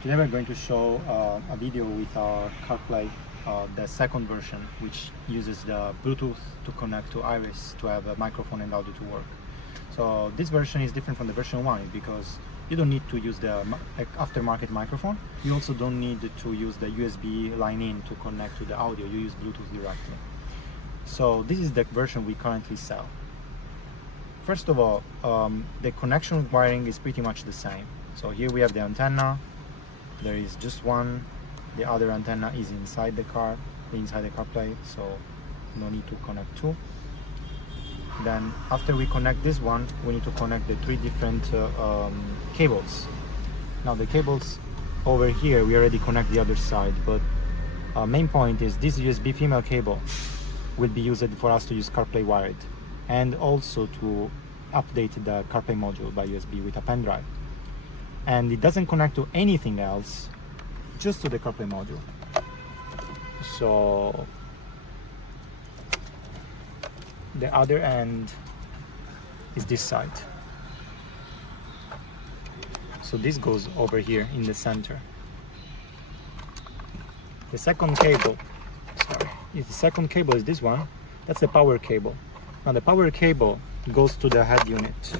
Today we're going to show a video with our CarPlay, the second version, which uses the Bluetooth to connect to Iris to have a microphone and audio to work. So this version is different from the version 1 because you don't need to use the aftermarket microphone. You also don't need to use the USB line in to connect to the audio. You use Bluetooth directly. So this is the version we currently sell. First of all, the connection wiring is pretty much the same. So here we have the antenna. There is just one. The other antenna is inside the car, inside the CarPlay, so no need to connect two. Then after we connect this one, we need to connect the three different cables. Now the cables over here, we already connect the other side, but main point is this USB female cable will be used for us to use CarPlay wired and also to update the CarPlay module by USB with a pen drive. And it doesn't connect to anything else, just to the CarPlay module. So the other end is this side. So this goes over here in the center. The second cable, the second cable is this one. That's the power cable. Now the power cable goes to the head unit.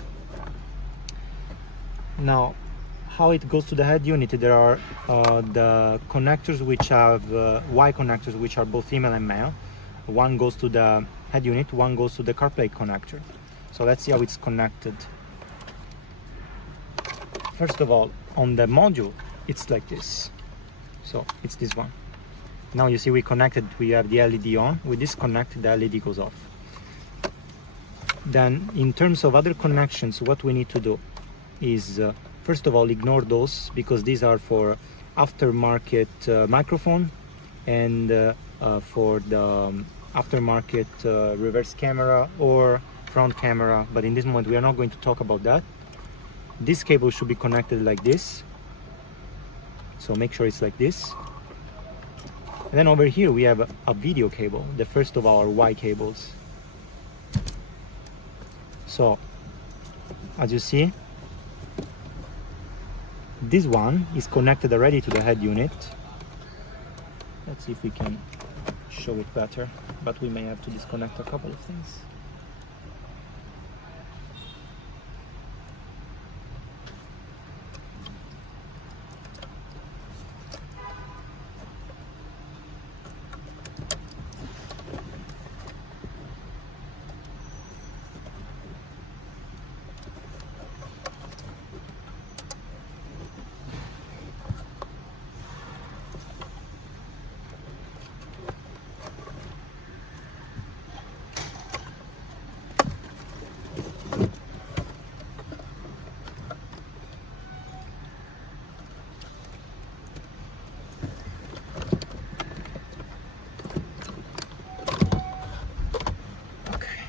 Now, how it goes to the head unit, there are the connectors which have Y connectors, which are both female and male. One goes to the head unit, one goes to the CarPlay connector. So let's see how it's connected. First of all, on the module, it's like this. So it's this one. Now you see we connected, we have the LED on. We disconnect, the LED goes off. Then in terms of other connections, what we need to do is first of all, ignore those because these are for aftermarket microphone and for the aftermarket reverse camera or front camera, but in this moment we are not going to talk about that. This cable should be connected like this, so make sure it's like this. And then over here we have a video cable, the first of our Y cables. So as you see, this one is connected already to the head unit. Let's see if we can show it better, but we may have to disconnect a couple of things.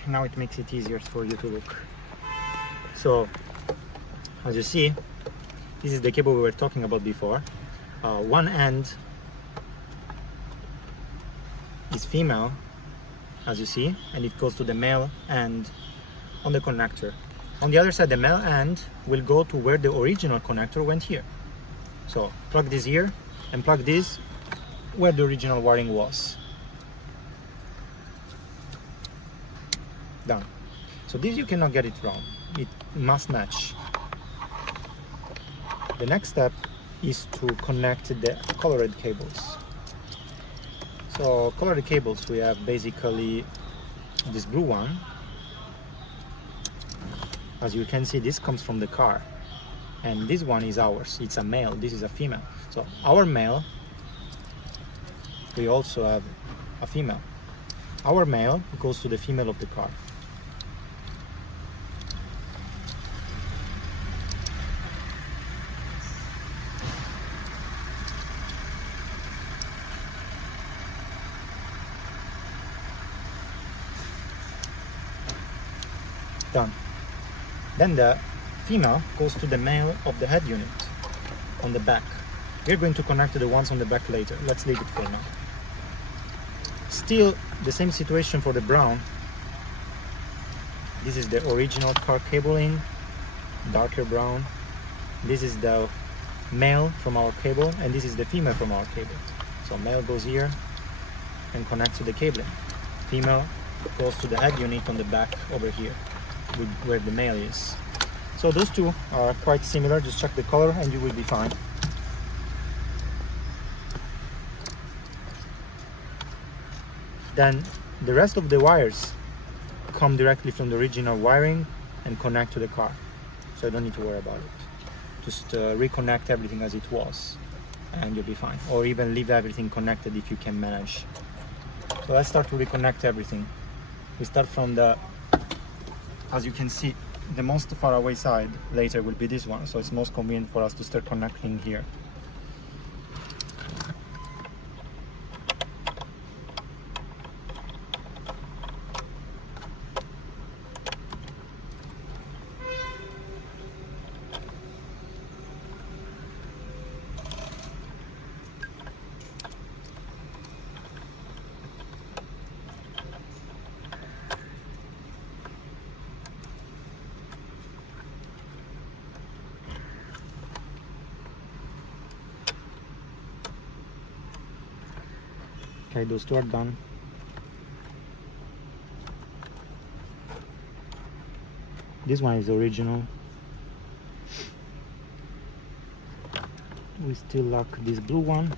Now it makes it easier for you to look. So as you see, this is the cable we were talking about before. One end is female, as you see, and it goes to the male end on the connector. On the other side, the male end will go to where the original connector went here. So plug this here and plug this where the original wiring was. Done. So this you cannot get it wrong. It must match. The next step is to connect the colored cables. So colored cables, we have basically this blue one. As you can see, this comes from the car. And this one is ours. It's a male, this is a female. So our male, we also have a female. Our male goes to the female of the car. Done. Then the female goes to the male of the head unit on the back. We're going to connect to the ones on the back later. Let's leave it for now. Still the same situation for the brown. This is the original car cabling, darker brown. This is the male from our cable, and this is the female from our cable. So male goes here and connects to the cable. Female goes to the head unit on the back over here, where the male is. So those two are quite similar. Just check the color and you will be fine. Then the rest of the wires come directly from the original wiring and connect to the car. So you don't need to worry about it. Just reconnect everything as it was and you'll be fine. Or even leave everything connected if you can manage. So let's start to reconnect everything. We start from the, as you can see, the most far away side later will be this one. So it's most convenient for us to start connecting here. Okay, those two are done. This one is original. We still lack this blue one.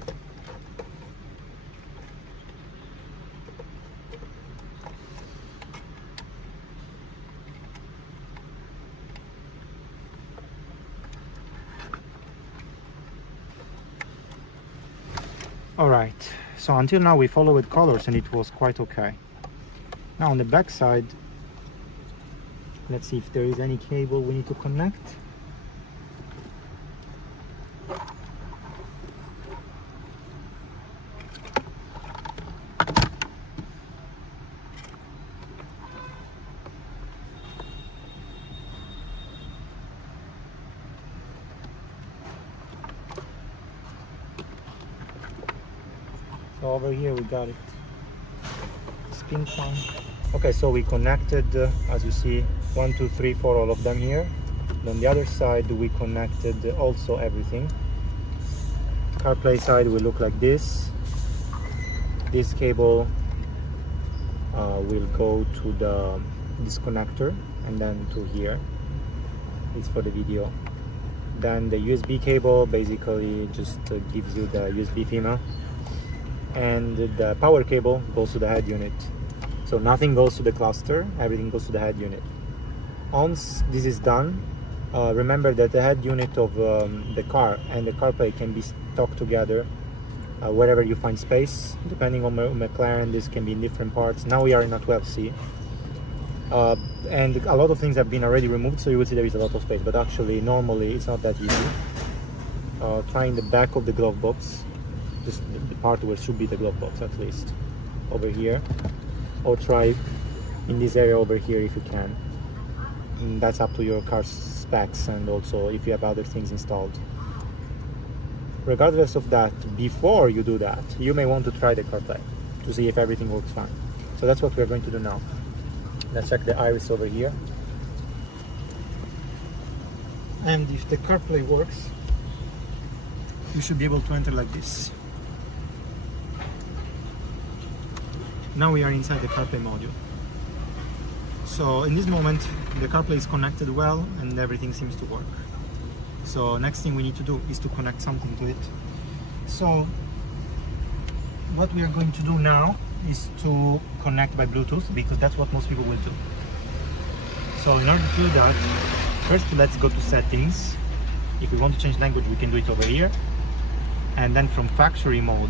Alright, so until now we followed colors and it was quite okay. Now on the back side, let's see if there is any cable we need to connect. So over here we got it. This pink one. Okay, so we connected, as you see, 1, 2, 3, 4, all of them here. On the other side we connected also everything. CarPlay side will look like this. This cable will go to this connector and then to here. It's for the video. Then the USB cable basically just gives you the USB female. And the power cable goes to the head unit. So nothing goes to the cluster, everything goes to the head unit. Once this is done, remember that the head unit of the car and the CarPlay can be stuck together wherever you find space. Depending on Mclaren, this can be in different parts. Now we are in a 12C. And a lot of things have been already removed, so you will see there is a lot of space. But actually, normally, it's not that easy. Try in the back of the glove box. Just the part where should be the glove box, at least over here, or try in this area over here if you can. And that's up to your car's specs and also if you have other things installed. Regardless of that, before you do that, you may want to try the CarPlay to see if everything works fine. So that's what we're going to do now. Let's check the iris over here, and if the CarPlay works, you should be able to enter like this. Now we are inside the CarPlay module. So in this moment the CarPlay is connected well and everything seems to work. So next thing we need to do is to connect something to it. So what we are going to do now is to connect by Bluetooth, because that's what most people will do. So in order to do that, first let's go to settings. If we want to change language, we can do it over here. And then from factory mode,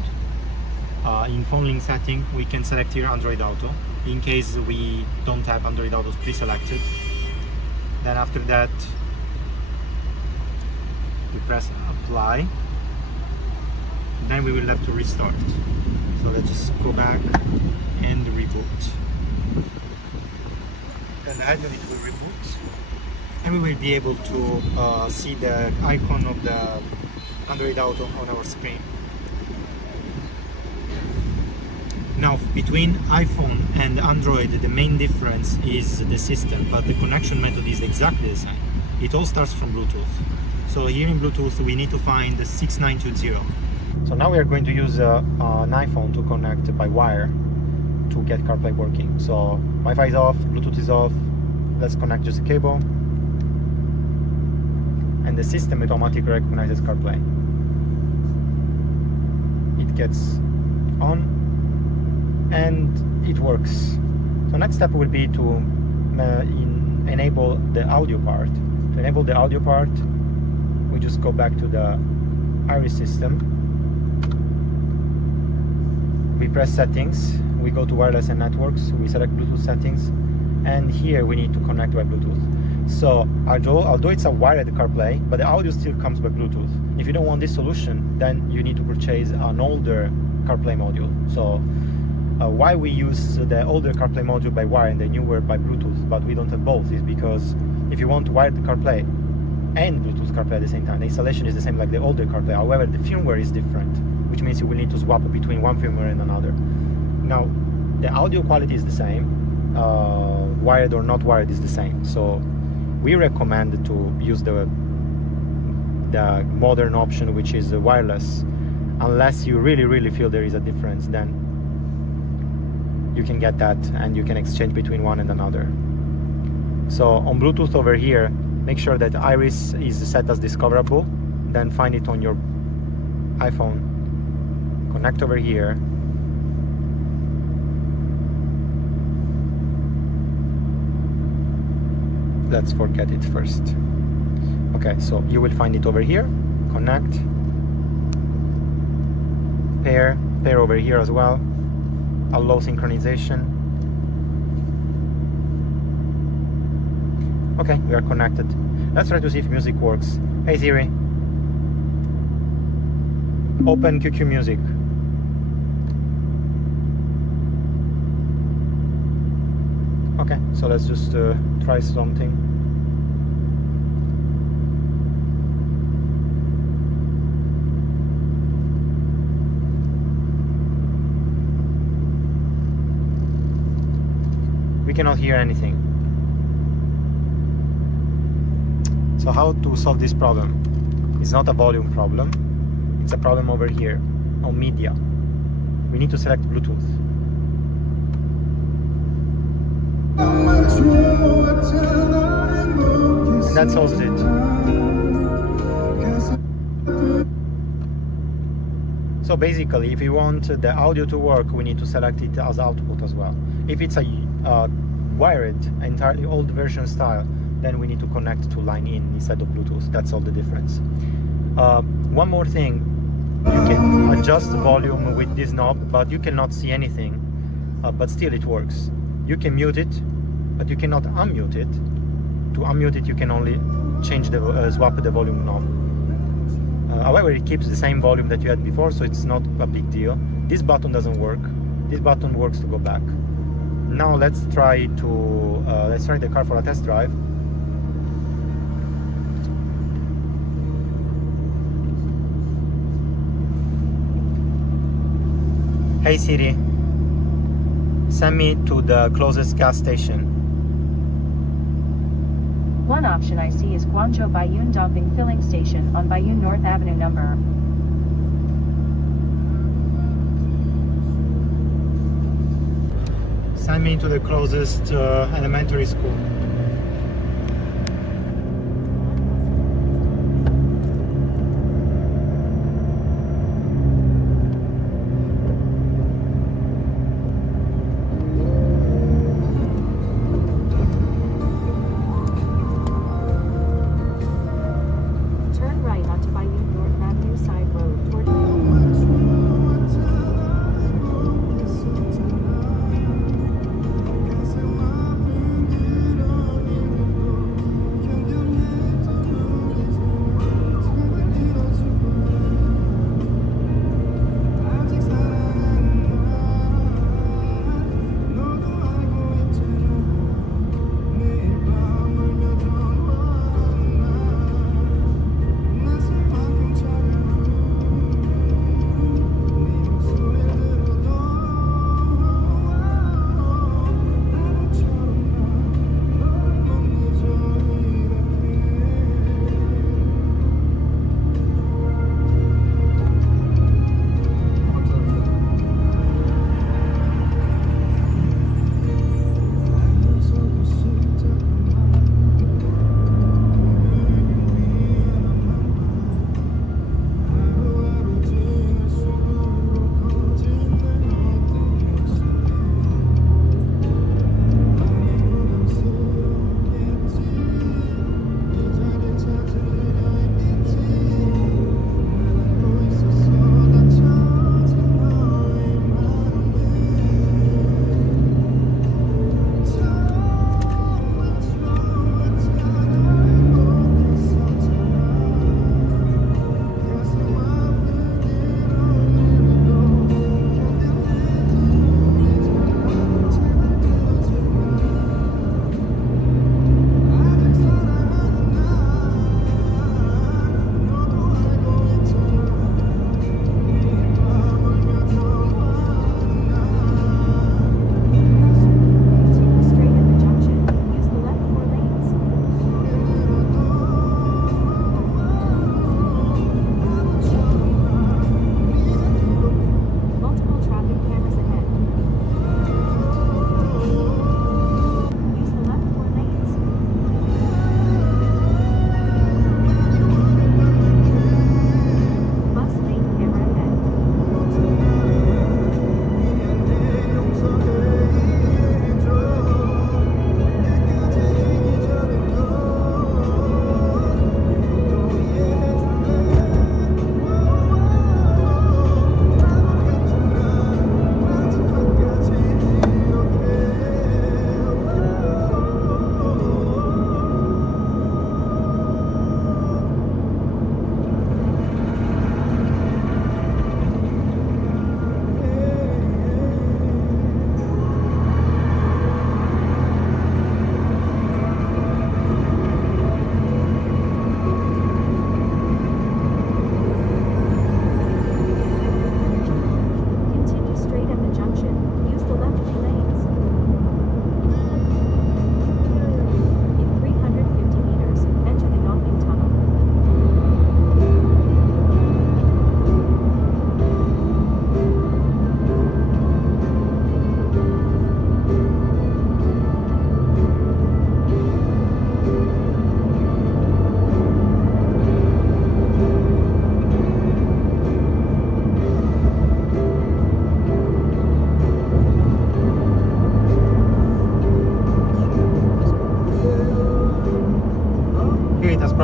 in phone link setting, we can select here Android Auto, in case we don't have Android Autos pre-selected. Then after that, we press apply. Then we will have to restart. So let's just go back and reboot. And the head unit will reboot. And we will be able to see the icon of the Android Auto on our screen. Now, between iPhone and Android, the main difference is the system, but the connection method is exactly the same. It all starts from Bluetooth. So here in Bluetooth we need to find the 6920. So now we are going to use an iPhone to connect by wire to get CarPlay working. So Wi-Fi is off, Bluetooth is off. Let's connect just a cable, and the system automatically recognizes CarPlay. It gets on and it works. So next step will be to enable the audio part. To enable the audio part, we just go back to the Iris system. We press settings, we go to wireless and networks, we select Bluetooth settings, and here we need to connect by Bluetooth. So although it's a wired CarPlay, but the audio still comes by Bluetooth. If you don't want this solution, then you need to purchase an older CarPlay module. So why we use the older CarPlay module by wire and the newer by Bluetooth, but we don't have both, is because if you want wired CarPlay and Bluetooth CarPlay at the same time, the installation is the same like the older CarPlay. However, the firmware is different, which means you will need to swap between one firmware and another. Now, the audio quality is the same, wired or not wired is the same. So we recommend to use the modern option, which is wireless, unless you really feel there is a difference. Then you can get that and you can exchange between one and another. So on Bluetooth over here, make sure that Iris is set as discoverable, then find it on your iPhone, connect over here, let's forget it first. Okay, so you will find it over here, connect, pair over here as well, allow synchronization. Okay, we are connected. Let's try to see if music works. Hey Siri, open QQ Music. Okay, so let's just try something. We cannot hear anything. So how to solve this problem? It's not a volume problem, it's a problem over here on media. We need to select Bluetooth. And that solves it. So basically, if you want the audio to work, we need to select it as output as well. If it's a wired, entirely old version style, then we need to connect to line in instead of Bluetooth. That's all the difference. One more thing, you can adjust volume with this knob, but you cannot see anything, but still it works. You can mute it, but you cannot unmute it. To unmute it, you can only change the swap the volume knob. However, it keeps the same volume that you had before, so it's not a big deal. This button doesn't work. This button works to go back. Now let's try the car for a test drive. Hey Siri, send me to the closest gas station. One option I see is Guangzhou Baiyun Dumping Filling Station on Baiyun North Avenue number. Send me to the closest elementary school. Turn right onto Baiyun North Avenue side road toward...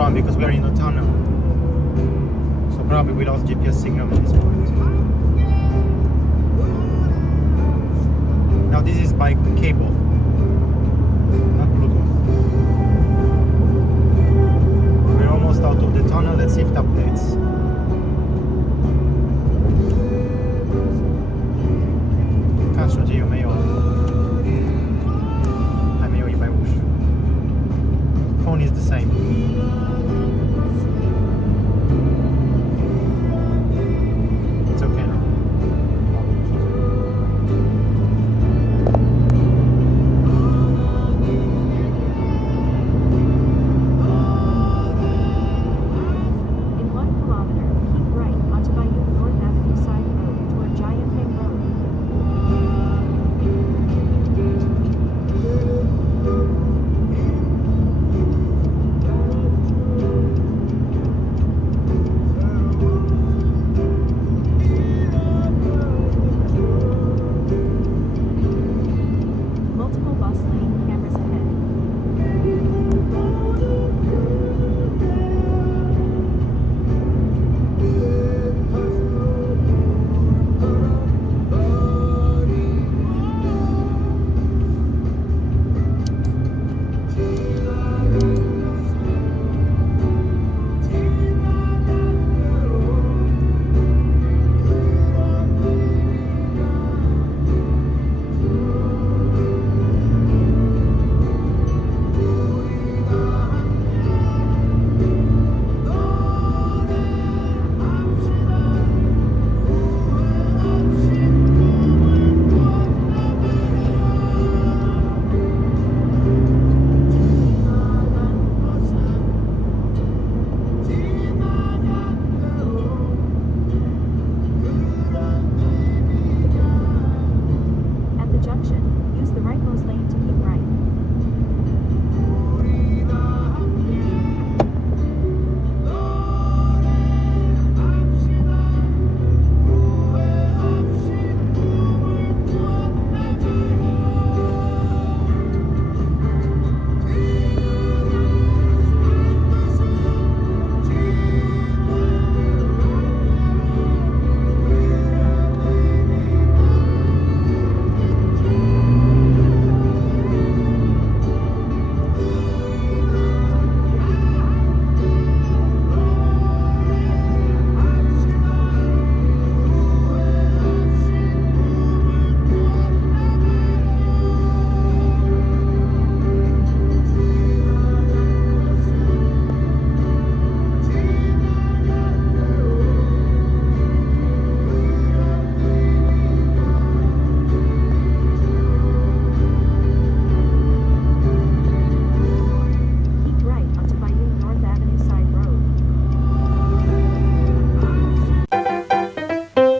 one because we are in a tunnel. So probably we lost GPS signal at this point. Now this is by cable.